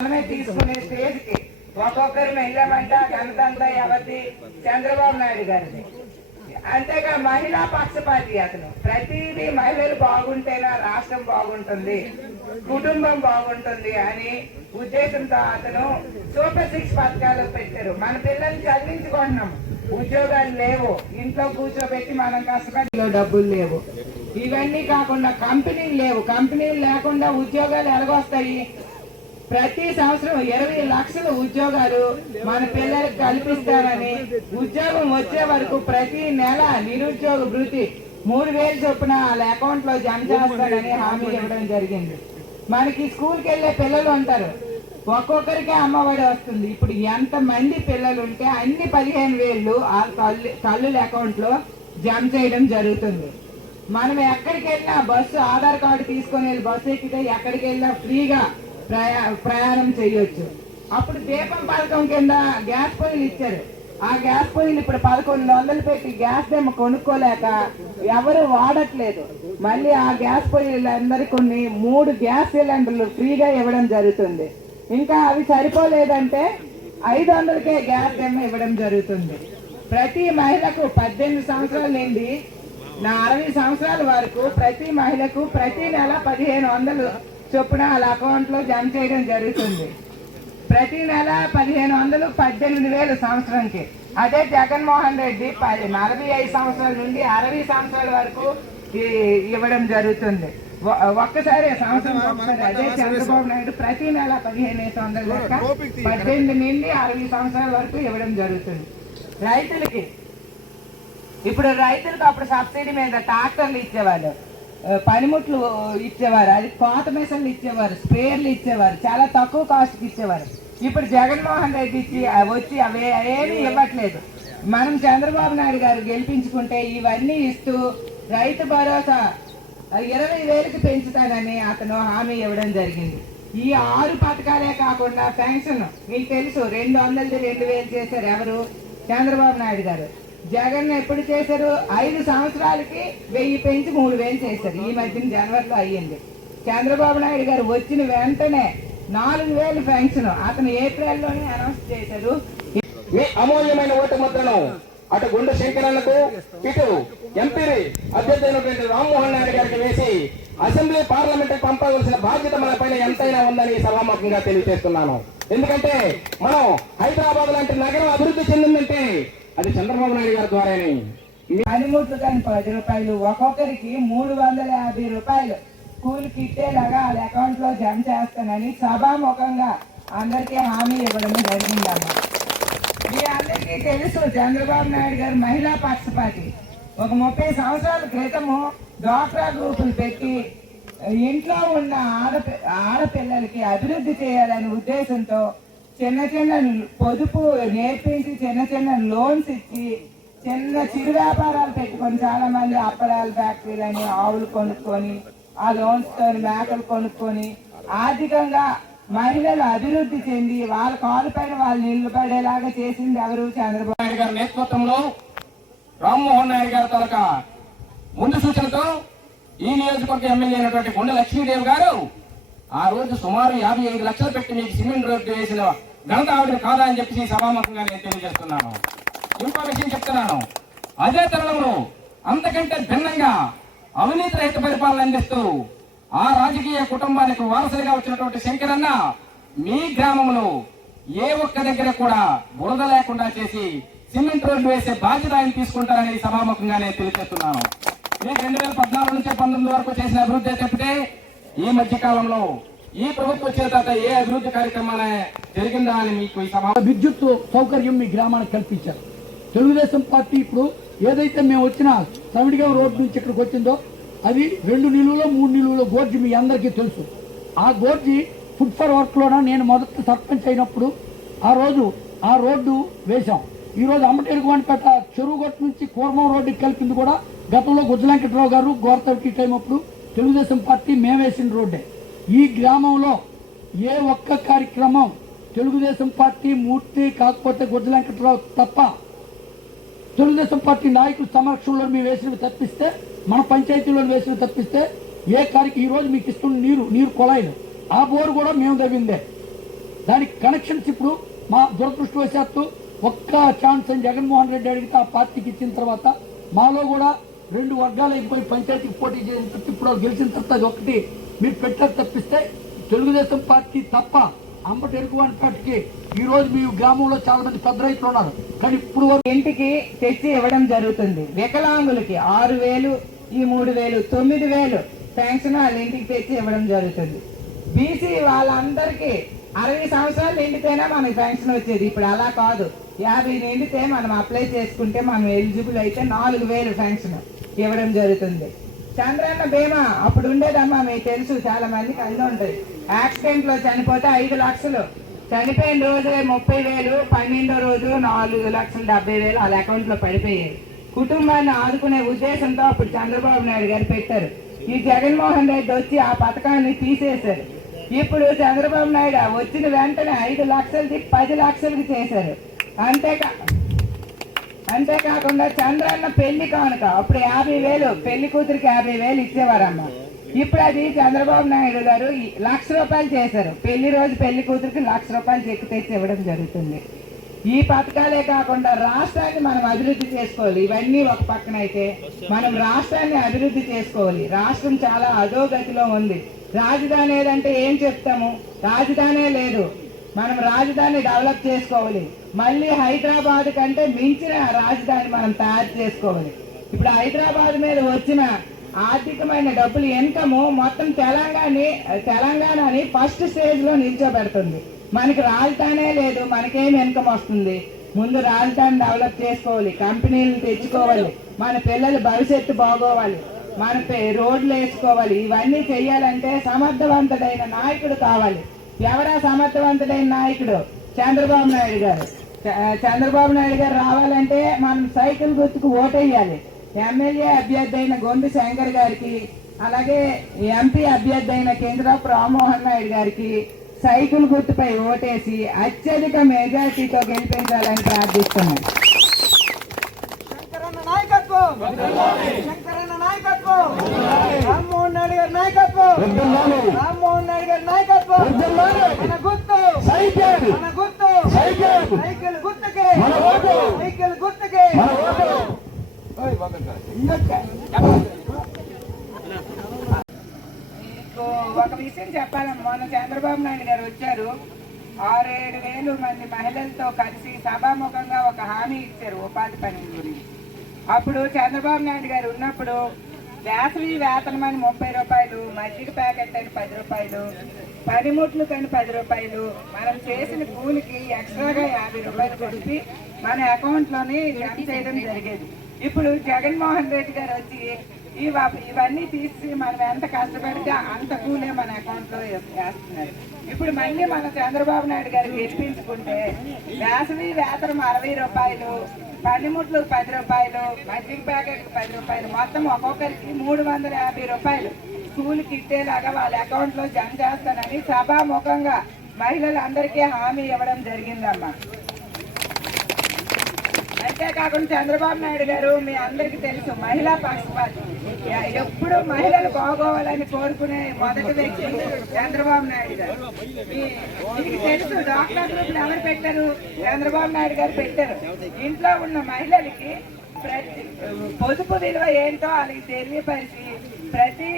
మనమే తీసుకునే స్టేజ్కి ఒక్కొక్కరి వెళ్ళామంటే గణతంత్ర ఎవరిది? చంద్రబాబు నాయుడు గారిది. అంతేగా మహిళా పక్షపాతి అతను. ప్రతిదీ మహిళలు బాగుంటేనా రాష్ట్రం బాగుంటుంది, కుటుంబం బాగుంటుంది అని ఉద్దేశంతో అతను సూపర్ 6 పథకాలు పెట్టారు. మన పిల్లల్ని చదివించుకుంటున్నాం, ఉద్యోగాలు లేవు, ఇంట్లో కూర్చోబెట్టి మనం కష్టపడి డబ్బులు లేవు. ఇవన్నీ కాకుండా కంపెనీలు లేవు. కంపెనీలు లేకుండా ఉద్యోగాలు ఎలాగొస్తాయి? ప్రతి సంవత్సరం 20 లక్షల ఉద్యోగాలు మన పిల్లలకు కల్పిస్తారని, ఉద్యోగం వచ్చే వరకు ప్రతి నెల నిరుద్యోగ భృతి 3000 చొప్పున వాళ్ళ అకౌంట్ లో జమ చేస్తారని హామీ ఇవ్వడం జరిగింది. మనకి స్కూల్కి వెళ్లే పిల్లలు ఉంటారు, ఒక్కొక్కరికే అమ్మఒడి వస్తుంది. ఇప్పుడు ఎంత మంది పిల్లలు ఉంటే అన్ని 15,000 వాళ్ళ తల్లుల అకౌంట్ లో జమ చేయడం జరుగుతుంది. మనం ఎక్కడికి వెళ్ళినా బస్సు ఆధార్ కార్డు తీసుకొని వెళ్ళి బస్సు ఎక్కితే ఎక్కడికి వెళ్ళినా ఫ్రీగా ప్రయాణం చేయొచ్చు. అప్పుడు దీపం పథకం కింద గ్యాస్ పొయ్యిలు ఇచ్చారు. ఆ గ్యాస్ పొయ్యిలు ఇప్పుడు 1100 పెట్టి గ్యాస్ ఏమో కొనుక్కోలేక ఎవరు వాడట్లేదు. మళ్ళీ ఆ గ్యాస్ పొయ్యిలందరికీ 3 గ్యాస్ సిలిండర్లు ఫ్రీగా ఇవ్వడం జరుగుతుంది. ఇంకా అవి సరిపోలేదంటే 500కే గ్యాస్ ఏమో ఇవ్వడం జరుగుతుంది. ప్రతి మహిళకు 18 సంవత్సరాల నుండి 60 సంవత్సరాల వరకు ప్రతి మహిళకు ప్రతి నెల 1500 చొప్పున వాళ్ళ అకౌంట్ లో జమ చేయడం జరుగుతుంది. ప్రతి నెల 1500, 18,000 సంవత్సరానికి. అదే జగన్మోహన్ రెడ్డి 45 సంవత్సరాల నుండి 60 సంవత్సరాల వరకు ఇవ్వడం జరుగుతుంది. ఒక్కసారి సంవత్సరం ఒక్కసారి. అదే చంద్రబాబు నాయుడు ప్రతి నెల 15,500 లెక్క 18 నుండి 60 సంవత్సరాల వరకు ఇవ్వడం జరుగుతుంది. రైతులకి ఇప్పుడు అప్పుడు సబ్సిడీ మీద ట్రాక్టర్లు ఇచ్చేవాళ్ళు, పనిముట్లు ఇచ్చేవారు, అది కోత మిషన్లు ఇచ్చేవారు, స్ప్రేయర్లు ఇచ్చేవారు, చాలా తక్కువ కాస్ట్కి ఇచ్చేవారు. ఇప్పుడు జగన్మోహన్ రెడ్డి వచ్చి అవి ఏమీ ఇవ్వట్లేదు. మనం చంద్రబాబు నాయుడు గారు గెలిపించుకుంటే ఇవన్నీ ఇస్తూ రైతు భరోసా 20,000కి పెంచుతానని అతను హామీ ఇవ్వడం జరిగింది. ఈ 6 పథకాలే కాకుండా పెన్షన్ మీకు తెలుసు 200ది 2,000 చేశారు. ఎవరు? చంద్రబాబు నాయుడు గారు. జగన్ ఎప్పుడు చేశారు? 5 సంవత్సరాలకి 1000 పెంచి 3,000 చేశారు. ఈ మధ్యన జనవరిలో అయ్యింది. చంద్రబాబు నాయుడు గారు వచ్చిన వెంటనే 4,000 పెన్షన్ అతను ఏప్రిల్లోనే అనౌన్స్ చేశారు. మీ అమూల్యమైన ఓటు ముద్రను అటు గుండు శంకరన్నకు, ఇటు ఎంపీ అభ్యర్థి రామ్మోహన్ నాయుడు గారికి వేసి అసెంబ్లీ పార్లమెంట్ పంపవలసిన బాధ్యత మన పైన ఎంతైనా ఉందని సభాముఖంగా తెలియజేస్తున్నాను. ఎందుకంటే మనం హైదరాబాద్ లాంటి నగరం అభివృద్ధి చెందిందంటే అది చంద్రబాబు నాయుడు గారి ద్వారానే. పనిముట్లు కానీ 10 రూపాయలు, ఒక్కొక్కరికి 350 రూపాయలు స్కూల్కి ఇచ్చేలాగా వాళ్ళ అకౌంట్ లో జమ చేస్తానని సభాముఖంగా అందరికీ హామీ ఇవ్వడం జరిగిందమ్మా. మీ అందరికీ తెలుసు చంద్రబాబు నాయుడు గారు మహిళా పక్షపాతి. ఒక 30 సంవత్సరాల క్రితము డ్వాక్రా గ్రూపులు పెట్టి ఇంట్లో ఉన్న ఆడపిల్లలకి అభివృద్ధి చేయాలనే ఉద్దేశంతో చిన్న పొదుపు నేర్పించి చిన్న లోన్స్ ఇచ్చి చిన్న చిరు వ్యాపారాలు పెట్టుకొని చాలా మంది అప్పడాల ఫ్యాక్టరీలని ఆవులు కొనుక్కొని ఆ లోన్స్ తో మేకలు కొనుక్కొని ఆర్థికంగా మహిళలు అభివృద్ధి చెంది వాళ్ళ కాలు పైన వాళ్ళు నిలబడేలాగా చేసింది ఎవరు? చంద్రబాబు నాయుడు గారి నేతృత్వంలో రామ్మోహన్ నాయుడు గారి తాలూకా ముందు సూచనతో ఈ నియోజకవర్గ ఎమ్మెల్యే అయినటువంటి కొండ లక్ష్మీదేవి గారు ఆ రోజు సుమారు 55 లక్షలు పెట్టి మీకు సిమెంట్ రోడ్డు వేసిన ఘనత ఆవిడ కాదా అని చెప్పి సభాముఖంగా నేను తెలియజేస్తున్నాను. ఇంకో విషయం చెప్తున్నాను. అదే తరుణంలో అంతకంటే భిన్నంగా అవినీతి రహిత పరిపాలన అందిస్తూ ఆ రాజకీయ కుటుంబానికి వారసులుగా వచ్చినటువంటి శంకరన్న మీ గ్రామంలో ఏ ఒక్క దగ్గర కూడా బురద లేకుండా చేసి సిమెంట్ రోడ్డు వేసే బాధ్యత ఆయన తీసుకుంటారని సభాముఖంగా నేను తెలియజేస్తున్నాను. మీకు 2014 నుంచి 19 వరకు చేసిన అభివృద్ధి చెప్తే ఈ మధ్య కాలంలో ఈ ప్రభుత్వం వచ్చిన తర్వాత ఏ అభివృద్ధి కార్యక్రమాలు జరిగిందా అని మీకు ఈ సభ విద్యుత్ సౌకర్యం మీ గ్రామానికి కల్పించారు. తెలుగుదేశం పార్టీ ఇప్పుడు ఏదైతే మేము వచ్చిన సమిడిగా రోడ్డు నుంచి ఇక్కడికి వచ్చిందో అది 2 నిలువులో 3 నిలువులో గోర్జి మీ అందరికీ తెలుసు. ఆ గోర్జి ఫుడ్ ఫర్ వర్క్ లోన నేను మొదటి సర్పంచ్ అయినప్పుడు ఆ రోడ్డు వేశాం. ఈ రోజు అమ్మటేరుకోవనిపేట చెరువు గట్టు నుంచి కూర్మం రోడ్డుకి కలిపింది కూడా గతంలో గుజ్జలంకటరావు గారు గోర్తకి టైం అప్పుడు తెలుగుదేశం పార్టీ మేమేసిన రోడ్డే. ఈ గ్రామంలో ఏ ఒక్క కార్యక్రమం తెలుగుదేశం పార్టీ మూర్తి కాకపోతే గుజ్జలంకటరావు తప్ప తెలుగుదేశం పార్టీ నాయకుల సమక్షంలో మేము వేసినవి తప్పిస్తే, మన పంచాయతీలో వేసినవి తప్పిస్తే ఏ కార్యక్రమం ఈ రోజు మీకు ఇస్తున్న నీరు కొలాయిలు ఆ బోరు కూడా మేము తవ్విందే. దానికి కనెక్షన్స్ ఇప్పుడు మా దురదృష్టవశాత్తు ఒక్క ఛాన్స్ అని జగన్మోహన్ రెడ్డి అడిగితే ఆ పార్టీకి ఇచ్చిన తర్వాత మాలో కూడా 2 వర్గాలు అయిపోయి పంచాయతీకి పోటీ చేసిన తర్వాత ఇప్పుడు గెలిచిన తర్వాత అది ఒకటి మీరు పెట్టారు తప్పిస్తే తెలుగుదేశం పార్టీ తప్ప అంబటి ఎరుకువానిపాటికి ఈ రోజు మీ గ్రామంలో చాలా మంది పెద్ద రైతులు ఉన్నారు. కానీ ఇప్పుడు ఇంటికి తెచ్చి ఇవ్వడం జరుగుతుంది. వికలాంగులకి 6,000, ఈ 3,000, 9,000 పెన్షన్ వాళ్ళ ఇంటికి తెచ్చి ఇవ్వడం జరుగుతుంది. బీసీ వాళ్ళందరికీ 60 సంవత్సరాలు నిండితేనే మనకి పెన్షన్ వచ్చేది. ఇప్పుడు అలా కాదు, 50 నిండితే మనం అప్లై చేసుకుంటే మనం ఎలిజిబుల్ అయితే 4,000 పెన్షన్ ఇవ్వడం జరుగుతుంది. చంద్రన్న బీమా అప్పుడు ఉండేదమ్మా, మీకు తెలుసు, చాలా మందికి అన్నీ ఉంటాయి. యాక్సిడెంట్ లో చనిపోతే 5 లక్షలు, చనిపోయిన రోజే 30,000, 12వ రోజు 4,70,000 వాళ్ళ అకౌంట్ లో పడిపోయాయి. కుటుంబాన్ని ఆదుకునే ఉద్దేశంతో అప్పుడు చంద్రబాబు నాయుడు గారు పెట్టారు. ఈ జగన్మోహన్ రెడ్డి వచ్చి ఆ పథకాన్ని తీసేశారు. ఇప్పుడు చంద్రబాబు నాయుడు వచ్చిన వెంటనే 5 లక్షలది 10 లక్షలకి చేశారు. అంతేకాకుండా చంద్రన్న పెళ్లి కానుక అప్పుడు 50,000, పెళ్లి కూతురికి 50,000 ఇచ్చేవారమ్మ. ఇప్పుడు అది చంద్రబాబు నాయుడు గారు 1,00,000 రూపాయలు చేశారు. పెళ్లి రోజు పెళ్లి కూతురికి 1,00,000 రూపాయలు చెక్ తెచ్చి ఇవ్వడం జరుగుతుంది. ఈ పథకాలే కాకుండా రాష్ట్రాన్ని మనం అభివృద్ధి చేసుకోవాలి. ఇవన్నీ ఒక పక్కన అయితే మనం రాష్ట్రాన్ని అభివృద్ధి చేసుకోవాలి. రాష్ట్రం చాలా అధోగతిలో ఉంది. రాజధాని ఏదంటే ఏం చెప్తాము, రాజధానే లేదు. మనం రాజధాని డెవలప్ చేసుకోవాలి. మళ్ళీ హైదరాబాద్ కంటే మించిన రాజధాని మనం తయారు చేసుకోవాలి. ఇప్పుడు హైదరాబాద్ మీద వచ్చిన ఆర్థికమైన డబ్బులు ఇన్కమ్ మొత్తం తెలంగాణని ఫస్ట్ స్టేజ్ లో నిల్చోబెడుతుంది. మనకి రాజధానే లేదు, మనకేం ఇన్కమ్ వస్తుంది? ముందు రాజధాని డెవలప్ చేసుకోవాలి, కంపెనీలు తెచ్చుకోవాలి, మన పిల్లల భవిష్యత్తు బాగోవాలి, మన రోడ్లు వేసుకోవాలి. ఇవన్నీ చెయ్యాలంటే సమర్థవంతుడైన నాయకుడు కావాలి. ఎవరా సమర్థవంతుడైన నాయకుడు? చంద్రబాబు నాయుడు గారు. చంద్రబాబు నాయుడు గారు రావాలంటే మనం సైకిల్ గుర్తుకు ఓటేయాలి. ఎమ్మెల్యే అభ్యర్థి అయిన గొంతు శంకర్ గారికి, అలాగే ఎంపీ అభ్యర్థి అయిన కేంద్రపు రామ్మోహన్ నాయుడు గారికి సైకిల్ గుర్తుపై ఓటేసి అత్యధిక మెజార్టీతో గెలిపించాలని ప్రార్థిస్తున్నాను. శంకరన్న నాయకత్వం, రామ్మోహన్ నాయుడు గారి నాయకత్వం, రామ్మోహన్ నాయుడు గారి నాయకత్వం. మన గుర్తు సైకిల్ గుర్తుకే, సైకిల్ గుర్తుకే. ఒక విషయం చెప్పాలమ్మా, మొన్న చంద్రబాబు నాయుడు గారు వచ్చారు. 6-7 వేలు మంది మహిళలతో కలిసి సభాముఖంగా ఒక హామీ ఇచ్చారు ఉపాధి పని గురించి. అప్పుడు చంద్రబాబు నాయుడు గారు ఉన్నప్పుడు వేసవి వేతనం అని 30 రూపాయలు, మజ్జిగ ప్యాకెట్ అని 10 రూపాయలు, పనిముట్లు అని 10 రూపాయలు, మనం చేసిన కూలికి ఎక్స్ట్రాగా 50 రూపాయలు కొట్టి మన అకౌంట్ లోనే జమ చేయడం జరిగేది. ఇప్పుడు జగన్మోహన్ రెడ్డి గారు వచ్చి ఇవన్నీ తీసి మనం ఎంత కష్టపడితే అంత కూలే మన అకౌంట్ లో వేస్తున్నారు. ఇప్పుడు మళ్ళీ మన చంద్రబాబు నాయుడు గారు గెలిపించుకుంటే వేసవి వేతనం 60 రూపాయలు, పనిముట్లు 10 రూపాయలు, మజ్జిగ ప్యాకెట్ 10 రూపాయలు, మొత్తం ఒక్కొక్కరికి 350 రూపాయలు స్కూల్కి ఇట్టేలాగా వాళ్ళ అకౌంట్ లో జమ చేస్తానని సభాముఖంగా మహిళలందరికీ హామీ ఇవ్వడం జరిగిందమ్మా. అంతేకాకుండా చంద్రబాబు నాయుడు గారు మీ అందరికీ తెలుసు మహిళా పక్షపాతి. ఎప్పుడు మహిళలు బాగోవాలని కోరుకునే మొదటి వ్యక్తి చంద్రబాబు నాయుడు గారు. మీకు తెలుసు డాక్టర్ గ్రూపులు ఎవరు పెట్టారు? చంద్రబాబు నాయుడు గారు పెట్టారు. ఇంట్లో ఉన్న మహిళలకి పొదుపు విలువ ఏంటో వాళ్ళకి తెలియపరిచి ప్రతి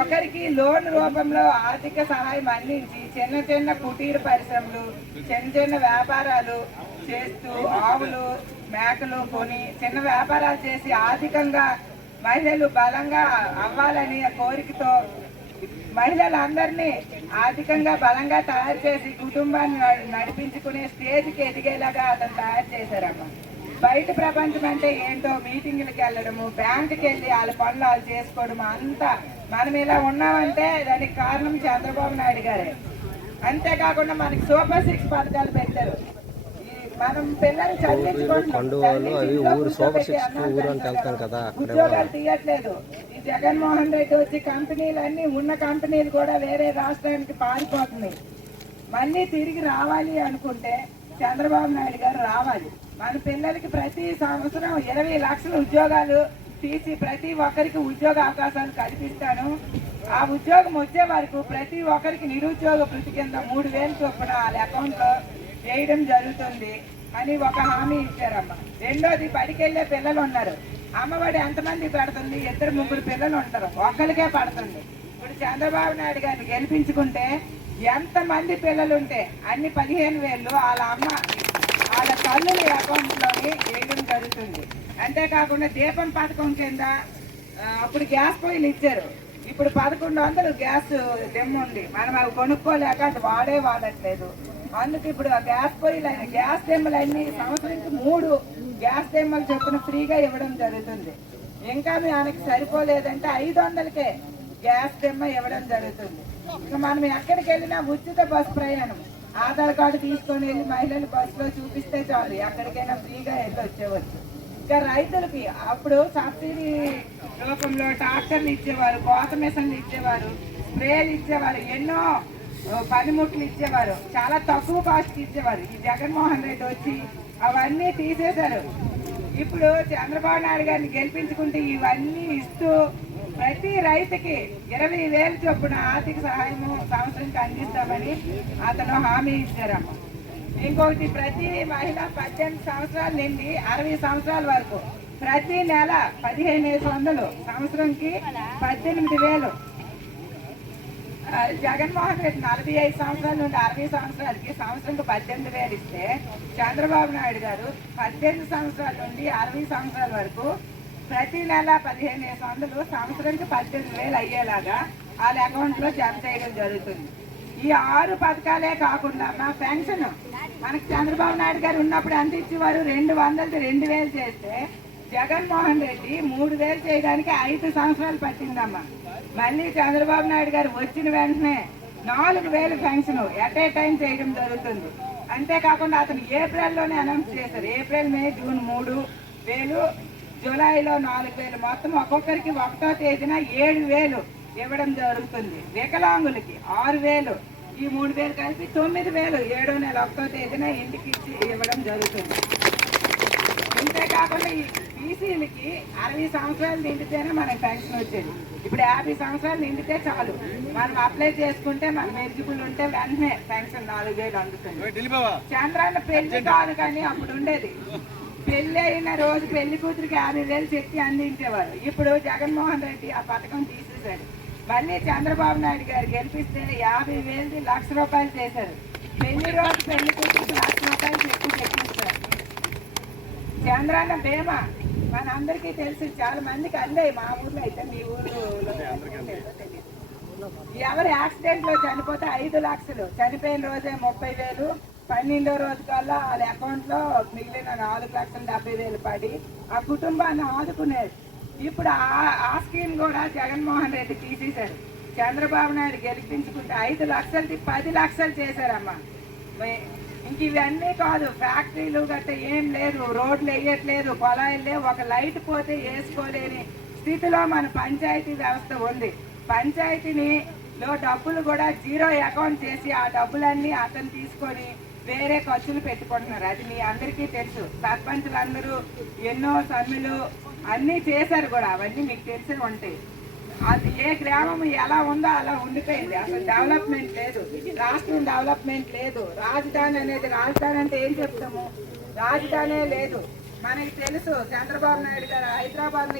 ఒక్కరికి లోన్ రూపంలో ఆర్థిక సహాయం అందించి చిన్న చిన్న కుటీర పరిశ్రమలు, చిన్న చిన్న వ్యాపారాలు చేస్తూ ఆవులు మేకలు కొని చిన్న వ్యాపారాలు చేసి ఆర్థికంగా మహిళలు బలంగా అవ్వాలని కోరికతో మహిళలందరినీ ఆర్థికంగా బలంగా తయారు చేసి కుటుంబాన్ని నడిపించుకునే స్టేజ్కి ఎదిగేలాగా అతను తయారు చేశారమ్మా. బయట ప్రపంచం అంటే ఏంటో మీటింగులకు వెళ్ళడము, బ్యాంకుకి వెళ్ళి వాళ్ళ పనులు వాళ్ళు చేసుకోవడం, అంతా మనం ఇలా ఉన్నామంటే దానికి కారణం చంద్రబాబు నాయుడు గారే. అంతేకాకుండా మనకి సూపర్ 6 పథకాలు పెట్టారు. మనం పిల్లలు ఉద్యోగాలు తీయట్లేదు. ఈ జగన్మోహన్ రెడ్డి వచ్చి కంపెనీలన్నీ ఉన్న కంపెనీలు కూడా వేరే రాష్ట్రానికి పారిపోతున్నాయి. మళ్ళీ తిరిగి రావాలి అనుకుంటే చంద్రబాబు నాయుడు గారు రావాలి. మన పిల్లలకి ప్రతి సంవత్సరం 20 లక్షల ఉద్యోగాలు తీసి ప్రతి ఒక్కరికి ఉద్యోగ అవకాశాలు కల్పిస్తాను. ఆ ఉద్యోగం వచ్చే వరకు ప్రతి ఒక్కరికి నిరుద్యోగ భృతి కింద 3,000 చొప్పున వాళ్ళ అకౌంట్ లో వేయడం జరుగుతుంది అని ఒక హామీ ఇచ్చారమ్మా. రెండోది, బడికి వెళ్ళే పిల్లలు ఉన్నారు. అమ్మఒడి ఎంతమంది పడుతుంది? 2-3 పిల్లలు ఉంటారు, ఒక్కరికే పడుతుంది. ఇప్పుడు చంద్రబాబు నాయుడు గారిని గెలిపించుకుంటే ఎంతమంది పిల్లలు ఉంటే అన్ని 15,000 వాళ్ళ తల్లుల అకౌంట్ లోని వేయడం జరుగుతుంది. అంతేకాకుండా దీపం పథకం కింద అప్పుడు గ్యాస్ పొయ్యిలు ఇచ్చారు. ఇప్పుడు 1,100 గ్యాస్ దెమ్మ ఉంది. మనం అవి కొనుక్కోలేక అది వాడట్లేదు. అందుకు ఇప్పుడు ఆ గ్యాస్ పొయ్యిలు అయిన గ్యాస్ దెమ్మలన్నీ సంవత్సరానికి 3 గ్యాస్ దెమ్మలు చొప్పున ఫ్రీగా ఇవ్వడం జరుగుతుంది. ఇంకా మనకి సరిపోలేదంటే 500కే గ్యాస్ దెమ్మ ఇవ్వడం జరుగుతుంది. ఇంకా మనం ఎక్కడికి వెళ్ళినా ఉచిత బస్సు ప్రయాణం, ఆధార్ కార్డు తీసుకొని వెళ్ళి మహిళలు బస్సులో చూపిస్తే చాలు, ఎక్కడికైనా ఫ్రీగా వెళ్ళి వచ్చేవచ్చు. ఇంకా రైతులకి అప్పుడు సబ్సిడీ రూపంలో ట్రాక్టర్లు ఇచ్చేవారు, కోత మిషన్లు ఇచ్చేవారు, స్ప్రేలు ఇచ్చేవారు, ఎన్నో పనిముట్లు ఇచ్చేవారు, చాలా తక్కువ కాస్ట్ ఇచ్చేవారు. ఈ జగన్మోహన్ రెడ్డి వచ్చి అవన్నీ తీసేశారు. ఇప్పుడు చంద్రబాబు నాయుడు గారిని గెలిపించుకుంటే ఇవన్నీ ఇస్తూ ప్రతి రైతుకి 20,000 చొప్పున ఆర్థిక సహాయము సంవత్సరానికి అందిస్తామని అతను హామీ ఇచ్చారమ్మ. ఇంకొకటి, ప్రతి మహిళ 18 సంవత్సరాల నుండి 60 సంవత్సరాల వరకు ప్రతి నెల 1,500, సంవత్సరంకి 18,000. జగన్మోహన్ రెడ్డి 45 సంవత్సరాల నుండి 60 సంవత్సరాలకి సంవత్సరంకి 18,000 ఇస్తే, చంద్రబాబు నాయుడు గారు 18 సంవత్సరాల నుండి 60 సంవత్సరాల వరకు ప్రతి నెల 1,500, సంవత్సరానికి 18,000 అయ్యేలాగా వాళ్ళ అకౌంట్ లో జమ చేయడం జరుగుతుంది. ఈ 6 పథకాలే కాకుండా మా పెన్షన్ మనకి చంద్రబాబు నాయుడు గారు ఉన్నప్పుడు ఎంత ఇచ్చేవారు? 200ది 2,000 చేస్తే జగన్మోహన్ రెడ్డి 3,000 చేయడానికి 5 సంవత్సరాలు పట్టిందమ్మా. మళ్ళీ చంద్రబాబు నాయుడు గారు వచ్చిన వెంటనే 4,000 పెన్షన్ ఎట్ ఏ టైం చేయడం జరుగుతుంది. అంతేకాకుండా అతను ఏప్రిల్లోనే అనౌన్స్ చేశారు. ఏప్రిల్, మే, జూన్ 3,000, జూలైలో 4,000, మొత్తం ఒక్కొక్కరికి 1వ తేదీన 7,000 ఇవ్వడం జరుగుతుంది. వికలాంగులకి 6,000, ఈ 3,000 కలిపి 9,000 7వ నెల 1వ తేదీన ఇంటికి ఇవ్వడం జరుగుతుంది. అంతేకాకుండా ఈ బీసీలకి 60 సంవత్సరాలు నిండితేనే మనకి పెన్షన్ వచ్చేది. ఇప్పుడు 50 సంవత్సరాలు నిండితే చాలు, మనం అప్లై చేసుకుంటే మనం ఎలిజిబుల్ ఉంటే వెంటనే పెన్షన్ 4,000 అందుతుంది. చంద్రన్న పెళ్లి కాదు కానీ అప్పుడు ఉండేది. పెళ్లి అయిన రోజు పెళ్లి కూతురికి 50,000 చెట్టి అందించేవారు. ఇప్పుడు జగన్మోహన్ రెడ్డి ఆ పథకం తీసేశాడు. మళ్ళీ చంద్రబాబు నాయుడు గారు గెలిపిస్తే 50,000 1,00,000 చేశారు. పెళ్లి రోజు పెళ్లి కూతురికి 1,00,000 చెట్టి చెక్కిస్తారు. చంద్రన్న బీమా మన అందరికీ తెలుసు, చాలా మందికి అందాయి. మా ఊర్లో అయితే, మీ ఊర్లో తెలియదు. ఎవరు యాక్సిడెంట్ లో చనిపోతే 5 లక్షలు, చనిపోయిన రోజే 30,000, 12వ రోజు కల్లా వాళ్ళ అకౌంట్ లో మిగిలిన 4,70,000 పడి ఆ కుటుంబాన్ని ఆదుకునేది. ఇప్పుడు ఆ స్కీమ్ కూడా జగన్మోహన్ రెడ్డి తీసేశారు. చంద్రబాబు నాయుడు గెలిపించుకుంటే 5 లక్షలది 10 లక్షలు చేశారమ్మా. ఇంక ఇవన్నీ కాదు, ఫ్యాక్టరీలు గట్ట ఏం లేదు, రోడ్లు వేయట్లేదు, పొలాలు లేవు, ఒక లైట్ పోతే వేసుకోలేని స్థితిలో మన పంచాయతీ వ్యవస్థ ఉంది. పంచాయతీని లో డబ్బులు కూడా 0 అకౌంట్ చేసి ఆ డబ్బులన్నీ అతను తీసుకొని వేరే ఖర్చులు పెట్టుకుంటున్నారు. అది మీ అందరికీ తెలుసు. సర్పంచులు అందరూ ఎన్నో సమ్మెలు అన్నీ చేశారు కూడా, అవన్నీ మీకు తెలిసి ఉంటాయి. అది ఏ గ్రామం ఎలా ఉందో అలా ఉండిపోయింది. అసలు డెవలప్మెంట్ లేదు, రాష్ట్రం డెవలప్మెంట్ లేదు. రాజధాని అనేది, రాజధాని అంటే ఏం చెప్తాము? రాజధానే లేదు. మనకి తెలుసు చంద్రబాబు నాయుడు గారు హైదరాబాద్